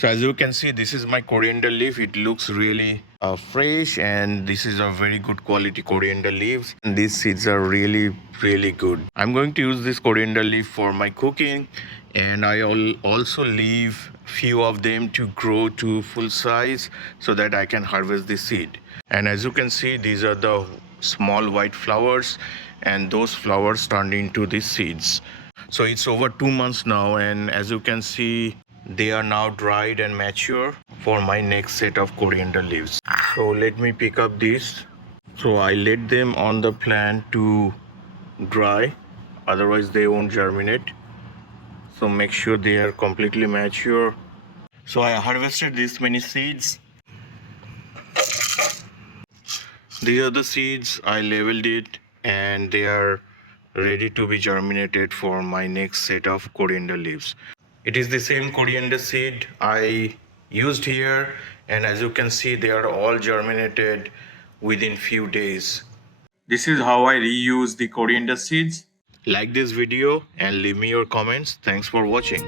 So as you can see, this is my coriander leaf. It looks really fresh, and this is a very good quality coriander leaves. And these seeds are really good. I'm going to use this coriander leaf for my cooking, and I'll also leave few of them to grow to full size so that I can harvest the seed. And as you can see, these are the small white flowers, and those flowers turned into the seeds. So it's over 2 months now, and as you can see, they are now dried and mature for my next set of coriander leaves. So let me pick up these. So I let them on the plant to dry, otherwise they won't germinate. So make sure they are completely mature. So I harvested this many seeds. These are the seeds. I leveled it, and they are ready to be germinated for my next set of coriander leaves. It is the same coriander seed I used here, and as you can see, they are all germinated within few days. This is how I reuse the coriander seeds. Like this video and leave me your comments. Thanks for watching.